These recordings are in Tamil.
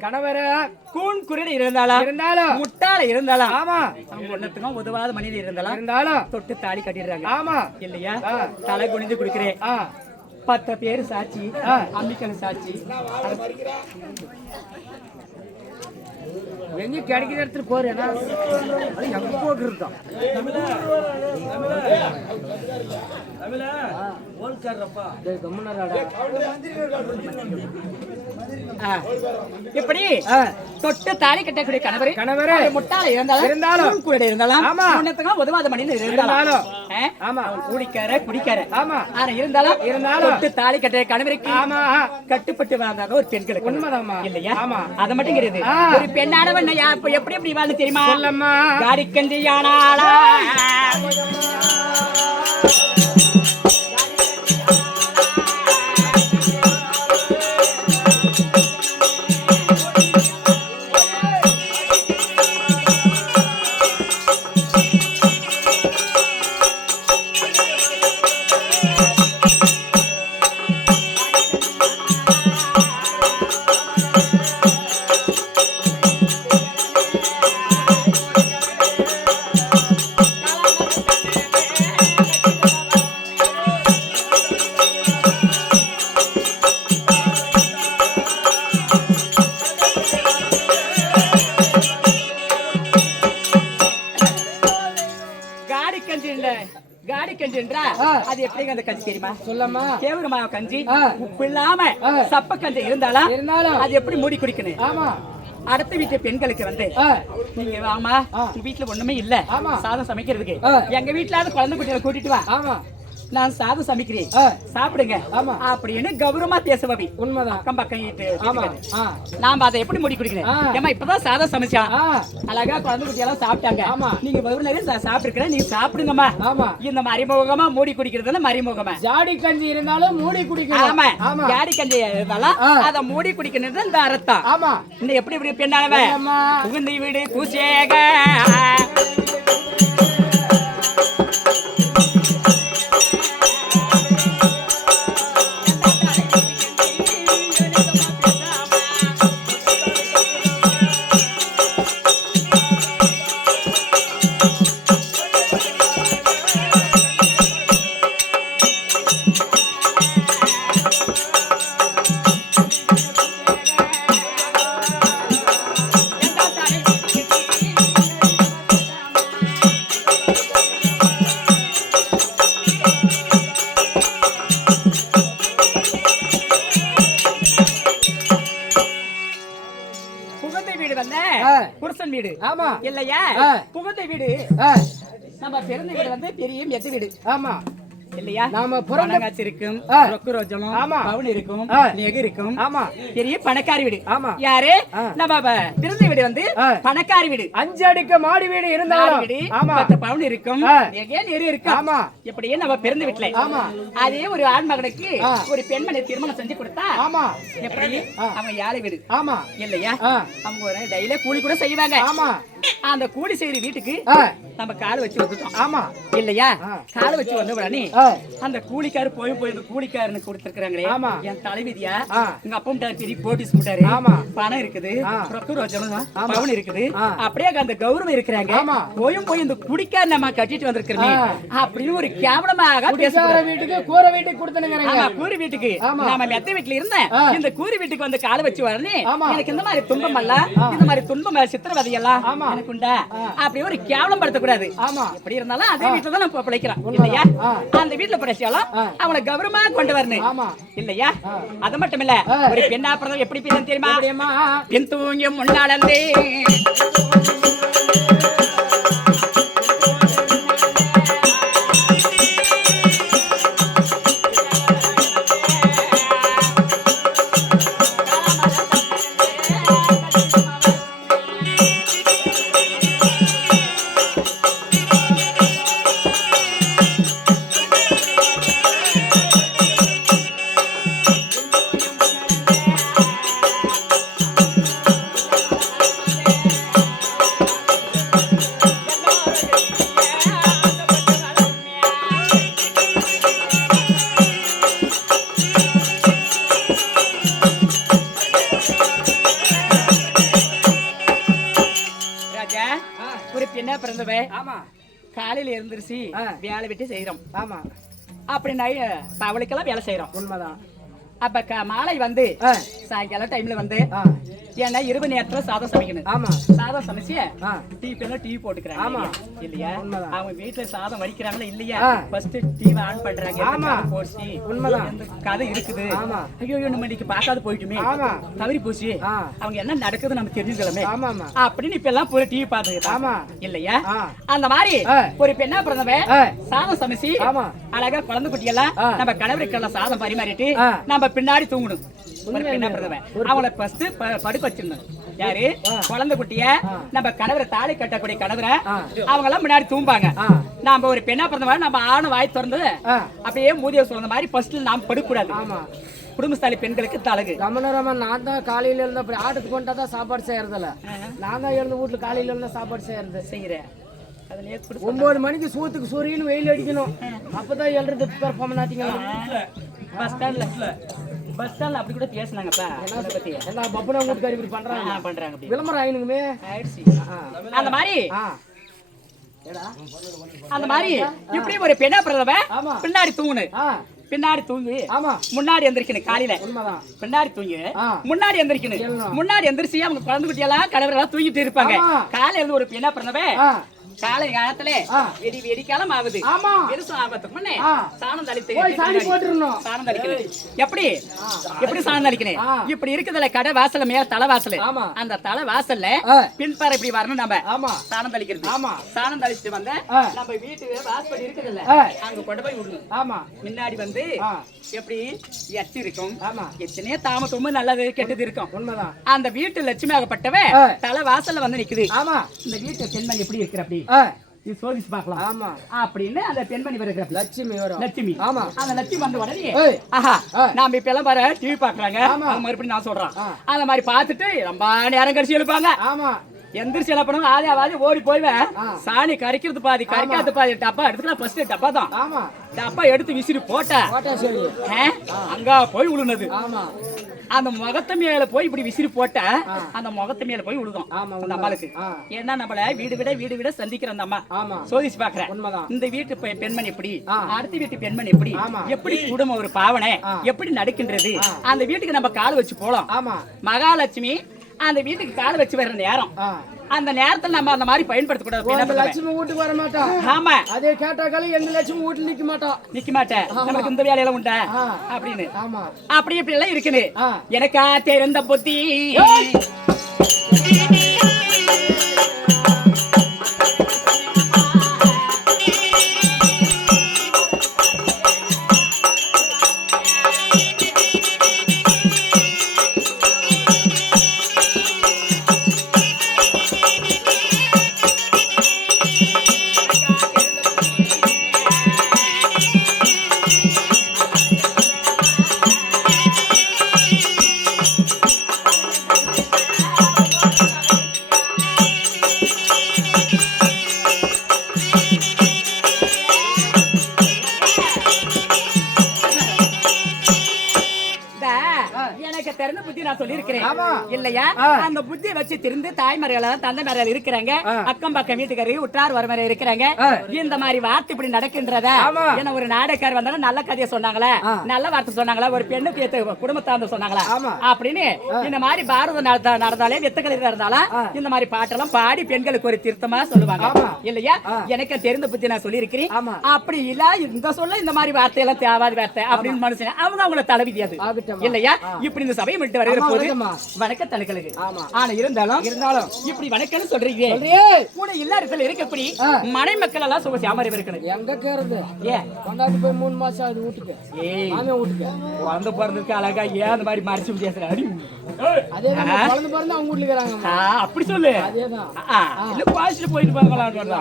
கணவர் கூன் குருடி இருந்தாலும் முட்டாள இருந்தாலும் ஆமா ஒன்னத்துக்கும் உதவாத மனிதர் இருந்தாலும் தொட்டு தாலி கட்டிடுறாங்க ஆமா இல்லையா தலை குனிந்து குடுக்கிறேன் 10 பேர் சாட்சி அம்பிக்கன் சாட்சி எங்க கிடைக்கிற இடத்துல போறேன் எங்க போக்குறோம் இப்படி தொட்டு தாலி கட்டக்கூடிய கணவர் முட்டாள இருந்தாலும் கூட இருந்தாலும் உதவாத மனிதன் இருந்தாலும் குடிக்கார ஆமா ஆனா இருந்தாலும் தொட்டு தாலி கட்ட கணவருக்கு ஆமா கட்டுப்பட்டு வாழ்ந்தாங்க ஒரு பெண்களுக்கு உண்மைதாமா இல்லையா ஆமா அது மட்டும் கிடையாது ஒரு பெண்ணானவன் எப்படி எப்படி வாழ்ந்து தெரியுமா காரிக்கஞ்சி யானாளா அது எப்படி அந்த கஞ்சி தெரியுமா சொல்லமா கேவரமா கஞ்சி உப்பு இல்லாம சப்ப கஞ்சி இருந்தாலும் அது எப்படி மூடி குடிக்கணும் ஆமா அடுத்த வீட்டு பெண்களுக்கு வந்து நீங்க ஆமா உங்க வீட்டுல ஒண்ணுமே இல்ல சாதம் சமைக்கிறதுக்கு எங்க வீட்டுல குழந்தை குட்டிகளை கூட்டிட்டு வா ஆமா நான் சாதம் சமைக்கிறேன் சாப்பிடுங்க அப்படின்னு கௌரவமா பேசுவவி உண்மைதான் அக்கம் பக்கம் நாம அதை எப்படி முடி குடிக்கிறேன் ஏமா இப்பதான் சாதம் சமைச்சான் அழகா குழந்தை குட்டி எல்லாம் சாப்பிட்டாங்க நீங்க நிறைய சாப்பிட்டுருக்க நீங்க சாப்பிடுங்கம்மா இந்த மறைமுகமா மூடி குடிக்கிறதுல மறைமுகமா ஜாடி கஞ்சி இருந்தாலும் மூடி குடிக்கணும் ஆமா ஜாடி கஞ்சி இருந்தாலும் அதை மூடி குடிக்கணும் இந்த அர்த்தம் ஆமா இந்த எப்படி எப்படி பெண்ணானவன் புகுந்தி வீடு பூசேக இல்லையா புகுந்த வீடு நம்ம பிறந்த வீடு வந்து பெரிய மெத்த வீடு ஆமா இல்லையா நாம புறங்காட்சி இருக்கும் ரொக்கு ரோஜனம் பவுன் இருக்கும் நெகு இருக்கும் ஆமா பெரிய பணக்காரி வீடு ஆமா யாரு நம்ம பிறந்த வீடு வந்து பணக்காரி வீடு 5 அடுக்கு மாடி வீடு இருந்தாலும் ஆமா 10 பவுன் இருக்கும் நெகு நெரு இருக்கும் ஆமா இப்படியே நம்ம பிறந்த வீட்ல ஆமா அதே ஒரு ஆண் மகனுக்கு ஒரு பெண்மணி திருமணம் செஞ்சு கொடுத்தா ஆமா எப்படி அவங்க யாரை வீடு ஆமா இல்லையா அவங்க ஒரு டெய்லி கூலி கூட செய்வாங்க ஆமா அந்த கூலி செய்யற வீட்டுக்கு நம்ம கால் வச்சு வந்துட்டோம் ஆமா இல்லையா கால் வச்சு வந்த உடனே அந்த கூலிக்காரு போய் அந்த கூலிக்காரனுக்கு கொடுத்திருக்காங்களே ஆமா என் தலைவிதியா எங்க அப்பா பெரிய போட்டிஸ் போட்டாரு ஆமா பணம் இருக்குது ரொக்க ரோஜனம் பவுன் இருக்குது அப்படியே அந்த கௌரவம் இருக்கிறாங்க போய் இந்த குடிக்கார நம்ம கட்டிட்டு வந்திருக்கிறோமே அப்படின்னு ஒரு கேவலமாக பேசுற வீட்டுக்கு கூரை வீட்டுக்கு கொடுத்தனுங்க கூரை வீட்டுக்கு நாம மெத்த வீட்டுல இருந்தேன் இந்த கூரை வீட்டுக்கு வந்து காலை வச்சு வரனே எனக்கு இந்த மாதிரி துன்பம் அல்ல இந்த மாதிரி துன்பம் சித்திரவதை எல்லாம் எனக்கு உண்டா அப்படி ஒரு கேவலம் படுத்த கூடாது ஆமா எப்படி இருந்தாலும் அதே வீட்டுல தான் நம்ம பிழைக்கிறோம் இல்லையா அந்த வீட்டுல பிழைச்சாலும் அவங்களை கௌரவமா கொண்டு வரணும் ஆமா இல்லையா அது மட்டும் இல்ல ஒரு பெண்ணா பிறந்த எப்படி பேசணும் தெரியுமா பெண் தூங்கி முன்னாளந்தே பெண்ணா பிறந்தவ காலையில எழுந்திருச்சு வேலை விட்டு செய்யறோம் அப்படின்னா அவளுக்கெல்லாம் வேலை செய்யறோம் உண்மைதான். அப்ப மாலை வந்து சாயங்காலம் டைம்ல வந்து ஏன்னா இரவு நேரத்துல சாதம் சமைக்கணும். சாதம் சமைச்சு டீ போட்டுக்கிறாங்க இல்லையா? அவங்க வீட்டுல சாதம் வடிக்கிறாங்களா இல்லையா? ஃபர்ஸ்ட் டிவி ஆன் பண்றாங்க. போச்சு கதை இருக்குது. ஐயோ நம்ம இன்னைக்கு பார்க்காத போயிட்டுமே தவறி போச்சு. அவங்க என்ன நடக்குது நம்ம தெரிஞ்சுக்கலாமே அப்படின்னு இப்ப எல்லாம் போய் டிவி பாத்துக்கிட்டாங்க இல்லையா? அந்த மாதிரி ஒரு பெண்ணா பிறந்தவ சாதம் சமைச்சு அழகா குழந்தை குட்டி எல்லாம் நம்ம கணவருக்கெல்லாம் சாதம் பரிமாறிட்டு நம்ம பின்னாடி தூங்கணும். அவங்கள ஃபர்ஸ்ட் படுக்க வச்சிருந்தோம். யாரு? குழந்தை குட்டிய நம்ம கணவரை தாலி கட்டக்கூடிய கணவரை அவங்க எல்லாம் முன்னாடி தூம்பாங்க. நாம ஒரு பெண்ணா பிறந்த மாதிரி நம்ம ஆணு வாய் திறந்து அப்படியே மூதிய சொல்ற மாதிரி ஃபர்ஸ்ட் நாம படுக்க கூடாது. குடும்பஸ்தாலி பெண்களுக்கு தலகு ரமணரமா. நான் தான் காலையில இருந்து அப்படி ஆட்டுக்கு கொண்டாதான் சாப்பாடு செய்யறதில்ல. நான் தான் எழுந்து வீட்டுல காலையில இருந்தா சாப்பாடு செய்யறேன். 9 மணிக்கு சூத்துக்கு சூரியன் வெயில் அடிக்கணும். அப்பதான் எழுறது பெர்ஃபார்மன்ஸ் ஆட்டிங்களா? பஸ் ஸ்டாண்ட்ல அப்படி கூட பேசுனாங்கப்பா. என்ன பப்புனா வீட்டுக்காரி இப்படி பண்றாங்க விளம்பரம் ஆயினுமே ஆயிடுச்சு. அந்த மாதிரி இப்படி ஒரு பெண்ணா பிறந்தவ பின்னாடி தூங்குனு. பின்னாடி தூங்கி முன்னாடி எந்திரிக்கணும். காலையில பின்னாடி தூங்கி முன்னாடி எந்திரிக்கணும். முன்னாடி எந்திரிச்சு அவங்க குழந்தை குட்டி எல்லாம் கணவர் எல்லாம் தூங்கிட்டு இருப்பாங்க. காலையில இருந்து ஒரு பெண்ணா பிறந்தவ காலை காலத்துல வெடிக்காலம் ஆகுது. பெருசும் ஆபத்துக்கு முன்னே சாணம் தளித்து சாணம் தளிக்கணும். எப்படி சாணம் தளிக்கணும்? இப்படி இருக்குதுல கடை வாசல மேல தலை வாசல். அந்த தலை வாசல்ல பின்பாறை இப்படி வரணும். நம்ம சாணம் தளிக்கிறது. சாணம் தளிச்சுட்டு வந்த நம்ம வீட்டு வாசல் இருக்குதுல்ல அங்க கொண்டு போய் விடணும். முன்னாடி வந்து எப்படி எச்சு இருக்கும். எத்தனையோ தாமதமும் நல்லது கெட்டது இருக்கும். உண்மைதான். அந்த வீட்டு லட்சுமி ஆகப்பட்டவ தலை வாசல்ல வந்து நிக்குது. இந்த வீட்டு பெண்மணி எப்படி இருக்கிற அப்படி சோதிச்சு பார்க்கலாம். ஆமா அப்படின்னு அந்த பெண்மணி வருகிற லட்சுமி அந்த லட்சுமி வந்த உடனே நாம இப்ப எல்லாம் பாரு டிவி பாக்குறாங்க. மறுபடியும் நான் சொல்றேன். அந்த மாதிரி பார்த்துட்டு ரொம்ப நேரம் கழிச்சு எழுப்பாங்க. எந்திரிச்சு என்ன பண்ணுவாங்க? ஆதியாவாதி ஓடி போய்வேன். சாணி கரைக்கிறது பாதி கரைக்காது பாதி. டப்பா எடுத்துக்கலாம். ஃபர்ஸ்ட் டப்பா தான். டப்பா எடுத்து விசிறி போட்டா அங்க போய் விழுனது. அந்த முகத்து மேல போய் இப்படி விசிறி போட்ட அந்த முகத்து மேல போய் விழுதும் அந்த அம்மாளுக்கு. ஏன்னா நம்மள வீடு விட சந்திக்கிற அந்த அம்மா சோதிச்சு பாக்குறேன். இந்த வீட்டு பெண்மணி எப்படி, அடுத்த வீட்டு பெண்மணி எப்படி குடும்பம் ஒரு பாவனை எப்படி நடக்கின்றது. அந்த வீட்டுக்கு நம்ம கால் வச்சு போலாம். மகாலட்சுமி அந்த வீட்டுக்கு கால் வச்சு வர்ற நேரம். அந்த நேரத்துல நம்ம அந்த மாதிரி பயன்படுத்த கூடாது. லட்சுமி வீட்டுக்கு வர மாட்டோம். ஆமா அதே கேட்டாக்காலும் எந்த லட்சுமி வீட்டுல நிக்க மாட்டேன். நமக்கு இந்த வேலையெல்லாம் உண்டா அப்படின்னு அப்படி இப்படி எல்லாம் இருக்குது. எனக்கா தெரிந்த புத்தி இல்லையா? அந்த புத்தி வச்சு திருந்து தாய்மறையில தந்தைமறையில இருக்கிறாங்க. அக்கம் பக்கம் வீட்டுக்காரி உற்றார் வரமறை இருக்கிறாங்க. இந்த மாதிரி வார்த்தை இப்படி நடக்கின்றத என்ன ஒரு நாடகக்கார் வந்தாலும் நல்ல கதையை சொன்னாங்களா, நல்ல வார்த்தை சொன்னாங்களா, ஒரு பெண்ணுக்கு குடும்பத்தாந்த சொன்னாங்களா அப்படின்னு இந்த மாதிரி பாரத நடந்தாலே வித்தகள் இருந்தாலும் இந்த மாதிரி பாட்டெல்லாம் பாடி பெண்களுக்கு ஒரு திருத்தமா சொல்லுவாங்க இல்லையா? எனக்கு தெரிந்த புத்தி நான் சொல்லி இருக்கிறேன். அப்படி இல்ல இந்த சொல்ல இந்த மாதிரி வார்த்தையெல்லாம் தேவாத வார்த்தை அப்படின்னு மனுஷன் அவங்க அவங்கள தலைவிதியாது இல்லையா? இப்படி இந்த சபையை விட்டு வருகிற போது வணக்க தலைகளுக்கு ஆனா இருந்தாலும் இப்படி வணக்கம்னு சொல்றீங்க கூட எல்லாருக்கும் இருக்கக்கூடிய மனை மக்கள் எல்லாம் சுக சாமரி இருக்கணும். எங்க கேறது கொண்டாந்து போய் 3 மாசம் ஆகுது வீட்டுக்கு. வீட்டுக்கு குழந்தை பிறந்ததுக்கு அழகா ஏன் அந்த மாதிரி மறைச்சு பேசுற? அதே குழந்தை பிறந்து அவங்க வீட்டுல இருக்கிறாங்க. அப்படி சொல்லு. அதேதான் இல்ல பாசிட்டு போயிட்டு போவாங்களா?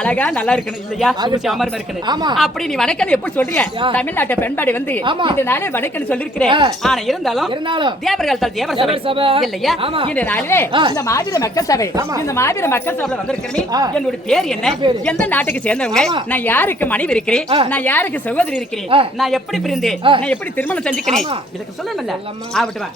அழகா நல்லா இருக்கணும் இல்லையா? சுக சாமரி இருக்கணும். அப்படி நீ வணக்கம் எப்படி சொல்றீங்க? தமிழ்நாட்டு பெண்பாடி வந்து இந்த நாளே வணக்கம் சொல்லிருக்கிறேன். ஆனா இருந்தாலும் தேவர்கள் தான் தேவர் சபை இல்லையா? இந்த நாளிலே இந்த மாவீர மக்கள் சபை, இந்த மாவீர மக்கள் சபையில வந்திருக்கிறேன். என்னோட பேர் என்ன, எந்த நாட்டுக்கு சேர்ந்தவங்க, நான் யாருக்கு மனைவி இருக்கிறேன், நான் யாருக்கு சகோதரி இருக்கிறேன், நான் எப்படி பிரிந்து நான் எப்படி திருமணம் செஞ்சுக்கிறேன், இதுக்கு சொல்லணும்ல ஆவட்டுவா.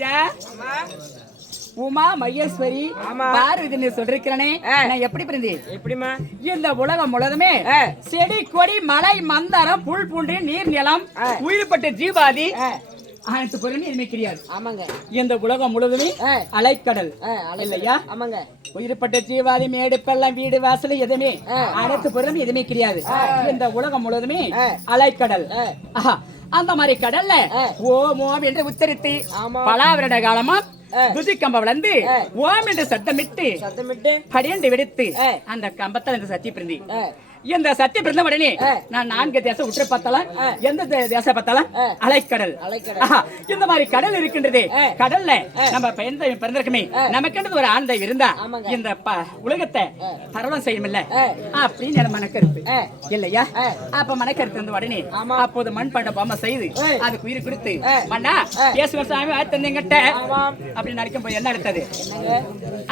ராஜா உமா மகேஸ்வரி பார்வதினு சொல்லிருக்கிறனே நான் எப்படி பிறந்தேன் எப்படிமா இந்த உலகம் முழுதுமே செடி கொடி மலை மந்தாரம் புல் பூண்டு நீர் நிலம் உயிர்பட்ட ஜீவாதி அனைத்து பொருளுமே எதுவுமே கிடையாது. ஆமாங்க. இந்த உலகம் முழுதுமே அலைக்கடல் இல்லையா? ஆமாங்க. உயிர்பட்ட ஜீவாதி மேடு பள்ளம் வீடு வாசல் எதுவுமே அனைத்து பொருளுமே எதுவுமே கிடையாது. இந்த உலகம் முழுதுமே அலைக்கடல். அந்த மாதிரி கடல்ல ஓம் ஓம் என்று உச்சரித்து பல வருட காலமா துதிக்கம்ப வளர்ந்து ஓம் என்று சத்தமிட்டு படியண்டு வெடித்து அந்த கம்பத்தில் இந்த சத்தி பிரிந்தி இந்த சத்திய பிறந்த உடனே நான் 4 தேசம் உற்று பார்த்தாலும் எந்த தேசம் பார்த்தாலும் அலைக்கடல். இந்த மாதிரி கடல் இருக்கின்றது. கடல்ல நம்ம பிறந்திருக்குமே நமக்கு ஒரு ஆனந்தம் இருந்தா இந்த உலகத்தை பரவலம் செய்யுமில்ல அப்படின்னு என் மனக்கருத்து இல்லையா? அப்ப மனக்கருத்து இருந்த உடனே அப்போது மண் பாண்ட பொம்மை செய்து அதுக்கு உயிர் கொடுத்து மண்ணா பேசுவ சாமி தந்தீங்கிட்ட அப்படின்னு நினைக்கும் போது என்ன எடுத்தது?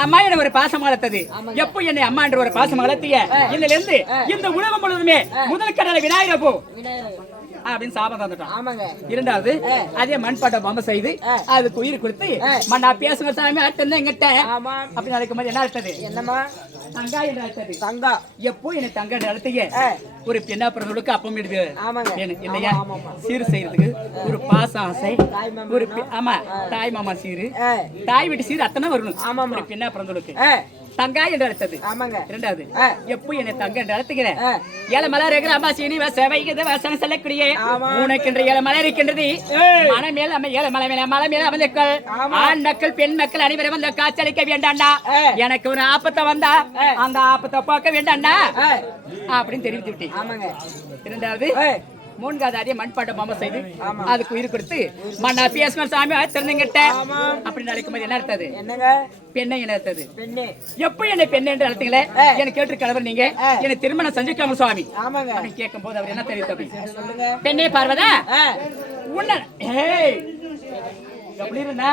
அம்மா என்ன ஒரு பாசம் வளர்த்தது. எப்போ என்னை அம்மா என்ற ஒரு பாசம் வளர்த்திய இதுல இருந்து இந்த உலகம் முழுவதுமே முதல் கடலை விநாயகர் போ அப்படின்னு சாபம் தந்துட்டான். இரண்டாவது அதே மண்பாட்ட பொம்மை செய்து அதுக்கு உயிர் கொடுத்து மண்ணா பேசுங்க சாமி அடுத்த எங்கிட்ட அப்படின்னு நினைக்கும் போது என்ன அர்த்தது? என்னமா தங்கா என்று அர்த்தது. தங்கா எப்போ என்ன தங்க நடத்திய ஒரு பெண்ணா பிறந்தவளுக்கு அப்பம் எடுத்து இல்லையா? சீர் செய்யறதுக்கு ஒரு பாசம் ஆசை ஒரு ஆமா தாய் மாமா சீரு தாய் வீட்டு சீர் அத்தனை வரணும் ஒரு பெண்ணா பிறந்தவளுக்கு தங்கா என்று அழைத்தது. இரண்டாவது எப்போ என்னை தங்க என்று அழைத்துகிறேன் ஏழை மலர் இருக்கிற அம்மா சீனி வைக்கிறது வசனம் செல்லக்கூடிய உனக்கென்ற ஏழை மலர் இருக்கின்றது. மலை மேல் நம்ம ஏழை மலை மேல மலை மேல அமர்ந்தக்கள் ஆண் மக்கள் பெண் மக்கள் அனைவரும் வந்து காய்ச்சலிக்க வேண்டாண்டா. எனக்கு ஒரு ஆபத்தை வந்தா அந்த ஆபத்தை போக்க வேண்டாண்டா அப்படின்னு தெரிவித்து விட்டேன். இரண்டாவது மூன்றாவது அதே மண்பாட்ட பொம்மை செய்து அதுக்கு உயிர் கொடுத்து மண்ணா பேசுங்க சாமி திறந்துங்கிட்ட அப்படின்னு நினைக்கும் போது என்ன அர்த்தது? பெண்ணை என்ன அர்த்தது? எப்ப என்ன பெண்ணை என்று அழைத்தீங்களே எனக்கு கேட்டு கலவர் நீங்க என்ன திருமணம் செஞ்சுக்காம சுவாமி அப்படின்னு கேட்கும் போது அவர் என்ன தெரிவித்த? பெண்ணே பார்வதா உன்ன எப்படி இருந்தா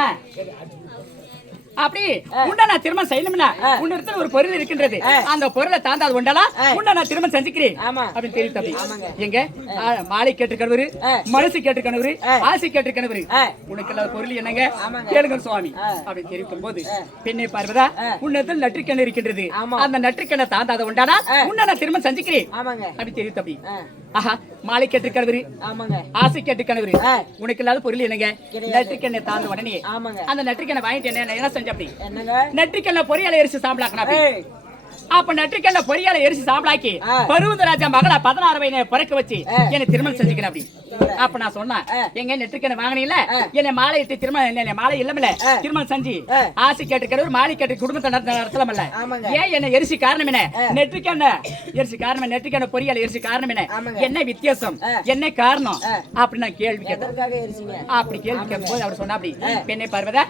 அப்படி உன்ன நான் திருமணம் செய்யணும்னா உன்னிடத்துல ஒரு பொருள் இருக்கின்றது. அந்த பொருளை தாண்டாது உண்டலாம் உன்ன நான் திருமணம் செஞ்சுக்கிறேன் அப்படின்னு தெரிவித்த எங்க மாலை கேட்டு கணவரு மனசு கேட்டு கணவரு ஆசை கேட்டு கணவரு உனக்கு பொருள் என்னங்க கேளுங்க சுவாமி அப்படின்னு தெரிவிக்கும் போது பெண்ணை பார்வதா உன்னிடத்தில் நற்றிக்கண் இருக்கின்றது. அந்த நற்றிக்கண்ணை தாண்டாத உண்டானா உன்ன நான் திருமணம் செஞ்சுக்கிறேன் அப்படின்னு தெரிவித்த ஆஹா மாலை கேட்டு கணவரு ஆசை கேட்டு கணவரு உனக்கு இல்லாத பொருள் என்னங்க நற்றிக்கண்ணை தாண்ட உடனே அந்த நற்றிக்கண்ணை வாங்கிட்டு என்ன செஞ்ச அப்படி நெற்றிக்கல்ல பொரியலை எரிச்சு சாப்பிடலாம். அப்ப நெற்றிக்கல்ல பொரியலை எரிச்சு சாப்பிடாக்கி பருவதராஜா மகளா 16 வயதை பிறக்க வச்சு என்னை திருமணம் செஞ்சுக்கிறேன் அப்படி. அப்ப நான் சொன்னேன் எங்க நெற்றிக்கண்ணை வாங்கினீங்கள என்னை மாலை இட்டு திருமணம் மாலை இல்லமில்ல திருமணம் செஞ்சு ஆசை கேட்டு ஒரு மாலை கேட்டு குடும்பத்தை நடத்தலாமல்ல ஏன் என்ன எரிசி காரணம் என்ன? நெற்றிக்கண்ண எரிசி காரணம் நெற்றிக்கண்ண பொரியலை எரிசி காரணம் என்ன? என்ன வித்தியாசம் என்ன காரணம் அப்படி நான் கேள்வி கேட்டேன். அப்படி கேள்வி கேட்கும் போது அவர் சொன்னா அப்படி பெண்ணை பார்வதா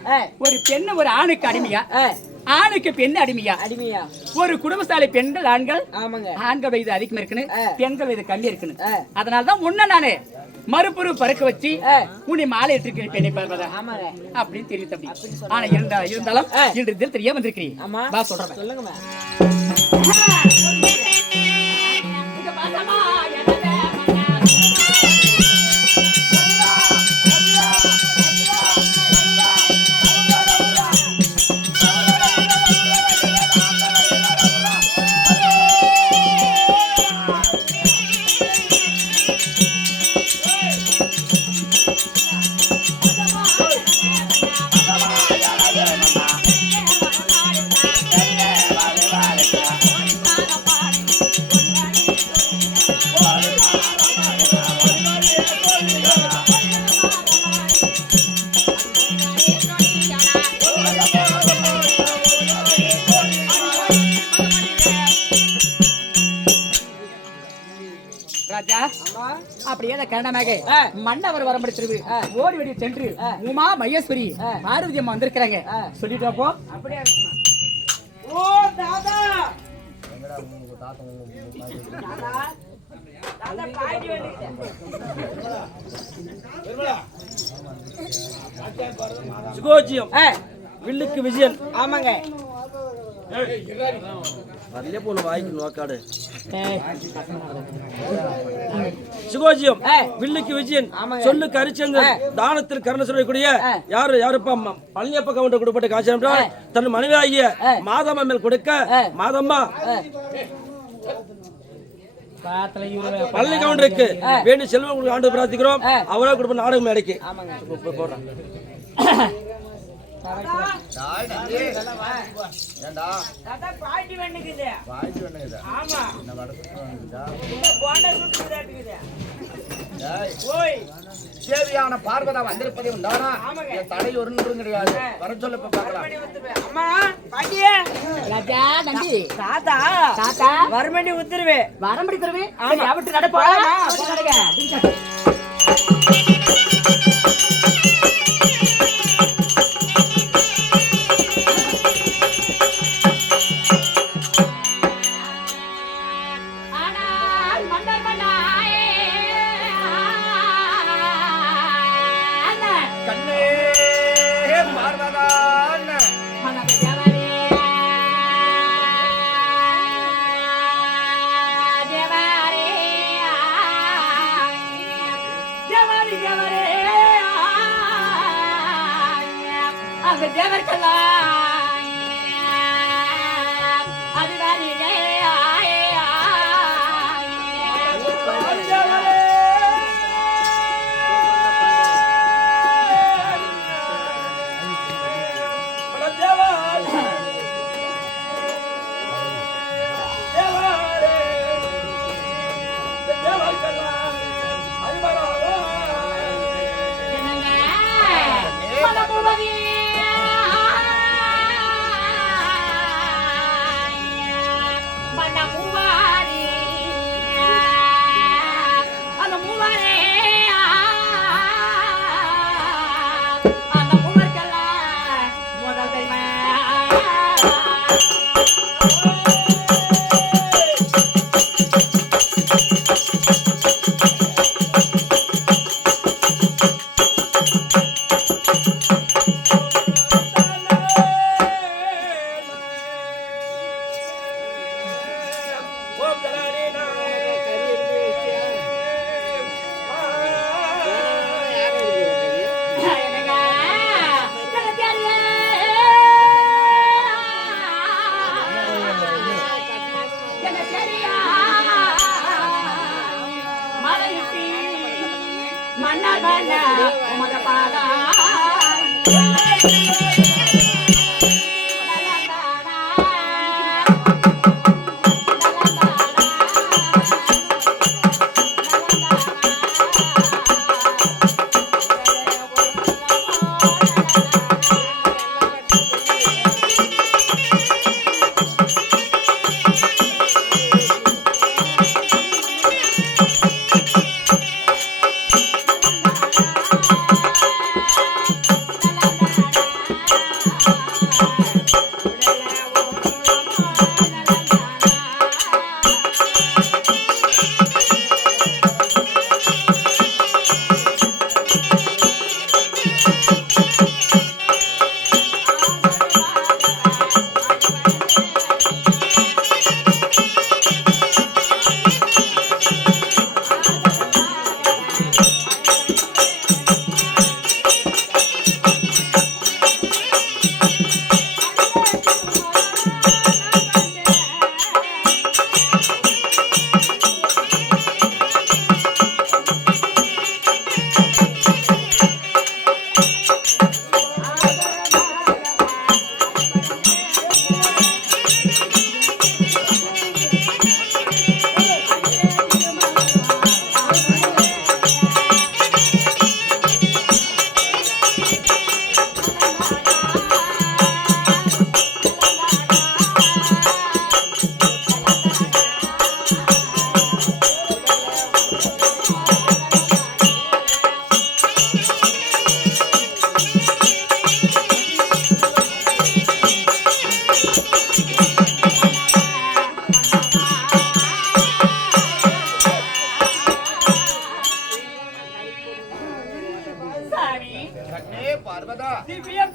ஒரு பெண்ணு ஒரு ஆணுக்கு அடிமையா ஆணுக்கு பெண் அடிமையா? ஒரு குடும்பசாலை பெண்கள் ஆண்கள் வயது அதிகமா இருக்குன்னு பெண்கள் வயது கம்மி இருக்குன்னு அதனாலதான் முன்ன நானு மறுபுறு பறக்க வச்சு உன்னை மாலை இட்டு பெண்ணை பார்வதா அப்படின்னு தெரிவித்த. ஆனா இருந்தாலும் இன்று இதில் தெரிய வந்திருக்கிறீங்க சொல்லுங்க. அப்படியே கரணமாக மன்னவர் வரம்படி திருவி ஓடி வெடி சென்று உமா மகேஸ்வரி பார்வதி அம்மா வந்திருக்கிறாங்க சொல்லிட்டு அப்போ அப்படியே ஓ தாதா தாதா பாடி சுகோஜியம் வில்லுக்கு விஜயன். ஆமாங்க வரலே போன வாய்க்கு நோக்காடு சிவோஜியம் வில்லுக்கு விஜயன் சொல்லுக்கு ஹரிச்சந்திரன் தானத்தில் கருணை சொல்லக்கூடிய யாருப்பா பழனியப்ப கவுண்டர் கொடுப்பட்ட காட்சி என்றால் தன் மனைவியாகிய மாதம்மா மேல் கொடுக்க மாதம்மா பழனி கவுண்டருக்கு வேண்டி செல்வம் ஆண்டு பிரார்த்திக்கிறோம். அவரே கொடுப்ப நாடகம் மேடைக்கு போடுறோம். தேவியான பார்வதா வந்திருப்பதை உண்டானா தடை ஒன்றும் கிடையாது. வர சொல்ல பார்க்கலாம். வரமண்டி உத்தரவு வரம்படி தருவே அவட்டு நடப்பா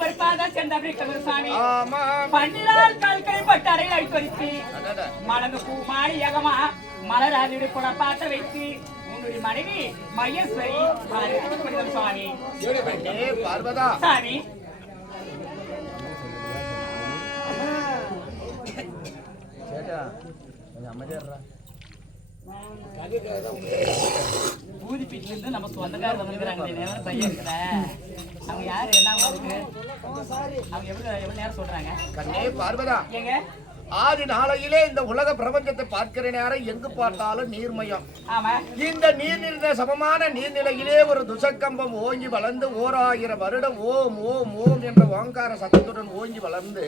பொறுப்பாக சென்றபடி கருசாமி ஆமா. பன்னிரால் கால்களை பட்டு அறையில் அடித்து வைத்து மலர்ந்து பூ மாடி ஏகமா மலராதிடு கூட பாட்ட வைத்து உன்னுடைய மனைவி மகேஸ்வரி சுவாமி பார்வதா சாமி பூதிப்பீட்டுல இருந்து நம்ம சொந்தக்காரர் வந்துருக்காங்க பையன் இருக்கிற அவங்க யாரு என்ன அவங்க எவ்வளவு நேரம் சொல்றாங்க கண்ணே பார்வதா ஏங்க ஆதி நாளையிலே இந்த உலக பிரபஞ்சத்தை பார்க்கிற நேரம் எங்கு பார்த்தாலும் நீர்மயம். ஆமா. இந்த நீர்நிலை சமமான நீர்நிலையிலே ஒரு துசக்கம்பம் ஓங்கி வளர்ந்து 1000 வருடம் ஓம் ஓம் ஓம் என்ற ஓங்கார சத்தத்துடன் ஓங்கி வளர்ந்து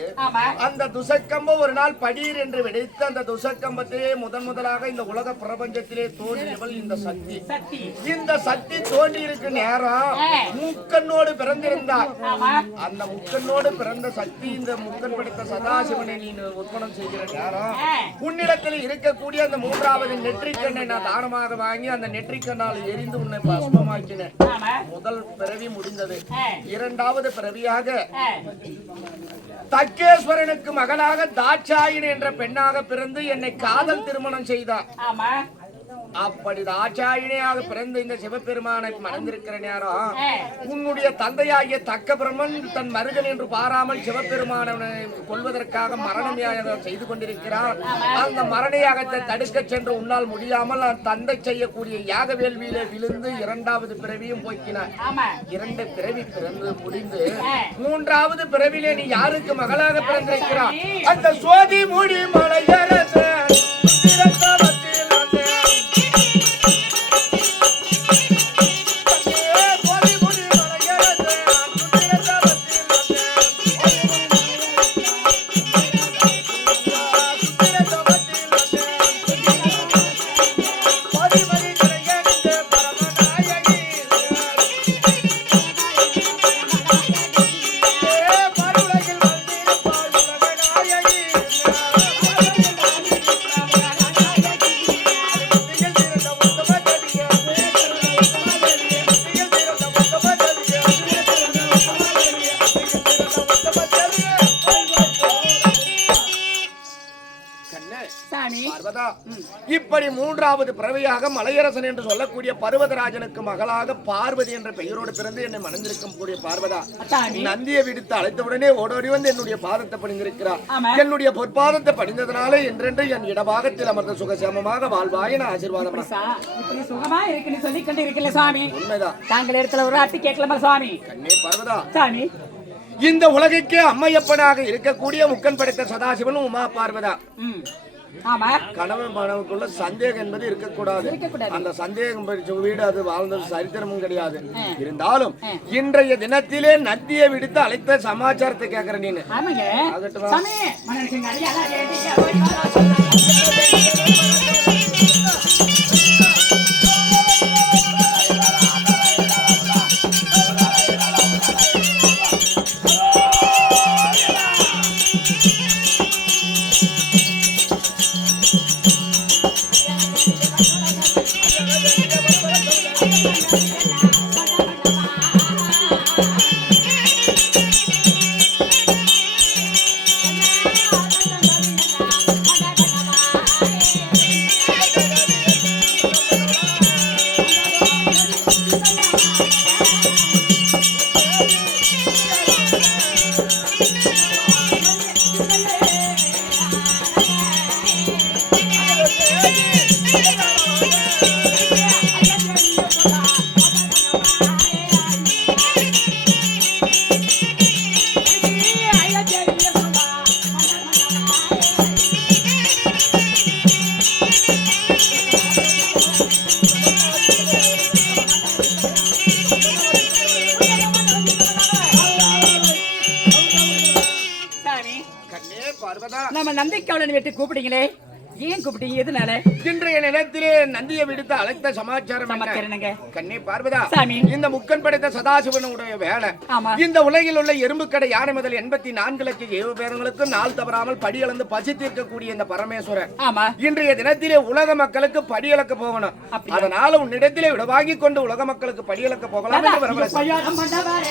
அந்த துசக்கம்பம் ஒரு நாள் படீர் என்று வெடித்து அந்த துசக்கம்பத்திலே முதலாக இந்த உலக பிரபஞ்சத்திலே தோன்றியவள் இந்த சக்தி. இந்த சக்தி தோன்றி இருக்கும் நேரம் முக்கண்ணோடு பிறந்திருந்தார். அந்த முக்கண்ணோடு பிறந்த சக்தி இந்த முக்கன் படைத்த சதாசிவனை நீ உற்பத்தி செய்கிற நேரம் உன்னிடத்தில் இருக்கக்கூடிய அந்த 3வது நெற்றிக்கண்ணை நான் தானமாக வாங்கி அந்த நெற்றிக்கண்ணால் எரிந்து உன்னை பஸ்மமாக்கினேன். முதல் பிறவி முடிந்தது. 2வது பிறவியாக தக்கேஸ்வரனுக்கு மகளாக தாட்சாயினி என்ற பெண்ணாக பிறந்து என்னை காதல் திருமணம் செய்தார். அப்படி தாட்சாயினியாக பிறந்த இந்த சிவபெருமானை மணந்திருக்கிற நேரம் உன்னுடைய தந்தையாகிய தக்க பிரம்மன் தன் மருகன் என்று பாராமல் சிவபெருமானை கொல்வதற்காக மரணயாகம் செய்து கொண்டிருக்கிறார். அந்த மரணயாகத்தை தடுக்க சென்று உன்னால் முடியாமல் தந்தை செய்யக்கூடிய யாக வேள்வியிலே விழுந்து 2வது பிறவியும் போக்கினார். 2 பிறவி பிறந்து முடிந்து 3வது பிறவிலே நீ யாருக்கு மகளாக பிறந்திருக்கிறார்? அந்த சோதி மூடி மலையரச இப்படி 3வது பிறவியாக மலையரசன் என்று சொல்லக்கூடிய பர்வதராஜனுக்கு மகளாக பார்வதி என்ற பெயரோடு பிறந்து என்னை மணந்திருக்கும் கூடிய பார்வதா நந்தியை விடுத்து அழைத்தவுடனே ஓடோடி வந்து என்னுடைய பாதத்தை பணிந்திருக்கிறார். என்னுடைய பொற்பாதத்தை பணிந்ததனாலே என்றென்று என் இடபாகத்தில் அமர்ந்த சுகசேமமாக வாழ்வாய் என ஆசீர்வாதம். சுகமா இருக்குன்னு சொல்லி கொண்டு இருக்கல சுவாமி. உண்மைதான். தாங்கள் இடத்துல ஒரு ஆட்டி கேட்கலாமா சுவாமி? கண்ணே பார்வதா சாமி இந்த உலகிற்கு அம்மையப்பனாக இருக்கக்கூடிய முக்கன் படைத்த சதாசிவன் உமா பார்வதா. கணவன் மனைவிக்குள்ள சந்தேகம் என்பது இருக்கக்கூடாது. அந்த சந்தேகம் வீடு அது வாழ்ந்தது சரித்திரமும் கிடையாது. இருந்தாலும் இன்றைய தினத்திலே நந்தியை விடுத்து அழைத்த சமாச்சாரத்தை கேட்கிற நீனு நம்ம நந்திக்காவலன் வீட்டு கூப்பிட்டீங்களே, ஏன் கூப்பிட்டீங்க? எதுனால? இன்றைய நிலத்திலே நந்தியை விடுத்து அழைத்த சமாச்சாரம் கண்ணே பார்வதா, இந்த முக்கன் படைத்த சதாசிவனுடைய வேலை. இந்த உலகில் உள்ள எறும்புக்கடை யானை முதல் 84 லட்சம் ஏவுபேரங்களுக்கு நாள் தவறாமல் படியளந்து பசித்திருக்கக்கூடிய இந்த பரமேஸ்வரன் இன்றைய தினத்திலே உலக மக்களுக்கு படியளக்க போகணும். அதனால உன்னிடத்திலே விட வாங்கி கொண்டு உலக மக்களுக்கு படியளக்க போகலாம் என்று வரவழைத்தார்.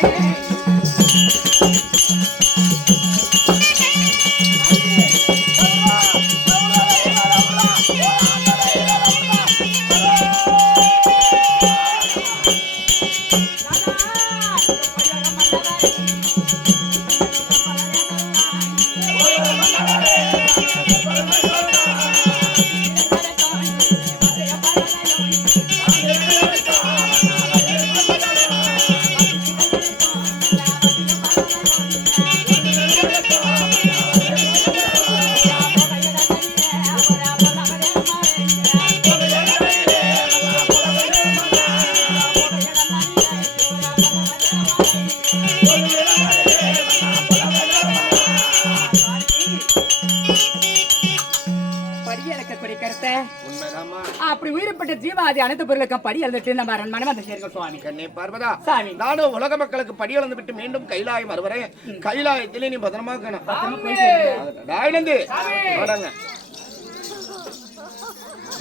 அப்படி உயிரிப்பட்ட ஜீவாதி அனைத்து பொருளுக்கும் படி எழுதிட்டு நம்ம மனம் வந்து சேர்க்க சுவாமி. கண்ணே பார்வதா, சாமி நானும் உலக மக்களுக்கு படி எழுந்து விட்டு மீண்டும் கைலாயம் வருவரேன். கைலாயத்திலே நீ பத்திரமா இருக்கணும்.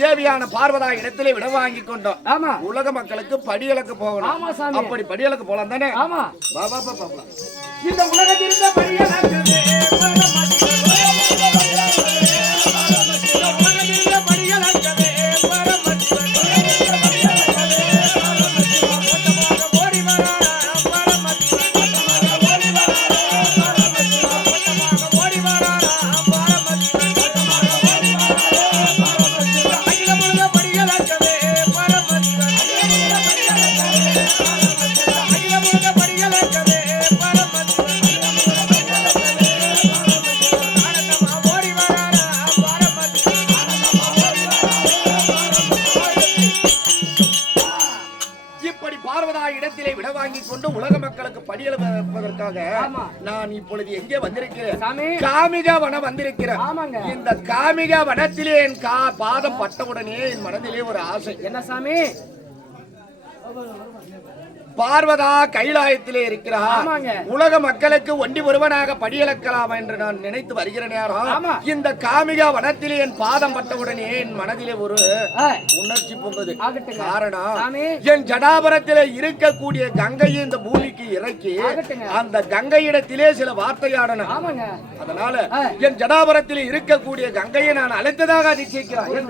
தேவியான பார்வதா இடத்திலே விட வாங்கி கொண்டோம். ஆமா, உலக மக்களுக்கு படியலுக்கு போகணும். ஆமா சாமி, அப்படி படியலுக்கு போலாம் தானே? ஆமா. பாபா பாப்பா இந்த உலகத்திலிருந்த படியலுக்கு இடத்திலே விட வாங்கி கொண்டு உலக மக்களுக்கு படியெழுப்பதற்காக நான் இப்பொழுது எங்கே வந்திருக்கிறேன்? காமிகா வனம் வந்திருக்கிறேன். இந்த காமிகா வனத்திலே என் பாதம் பட்டவுடனே என் மனதிலே ஒரு ஆசை. என்ன சாமி? பார்வதா கைலாயத்திலே இருக்கிறார். உலக மக்களுக்கு ஒண்டி ஒருவனாக படியளக்கலாம் என்று நான் நினைத்து வருகிற நேரம் இந்த காமிகா வனத்திலே என் பாதம் பட்டவுடனே என் மனதிலே ஒரு உணர்ச்சி பொங்குது. காரணம், என் ஜடாபரத்திலே இருக்கக்கூடிய கங்கையை இந்த பூமிக்கு இறக்கி அந்த கங்கையிடத்திலே சில வார்த்தையாடணும். அதனால என் ஜடாபரத்திலே இருக்கக்கூடிய கங்கையை நான் அழைத்ததாக நிச்சயிக்கிறேன்.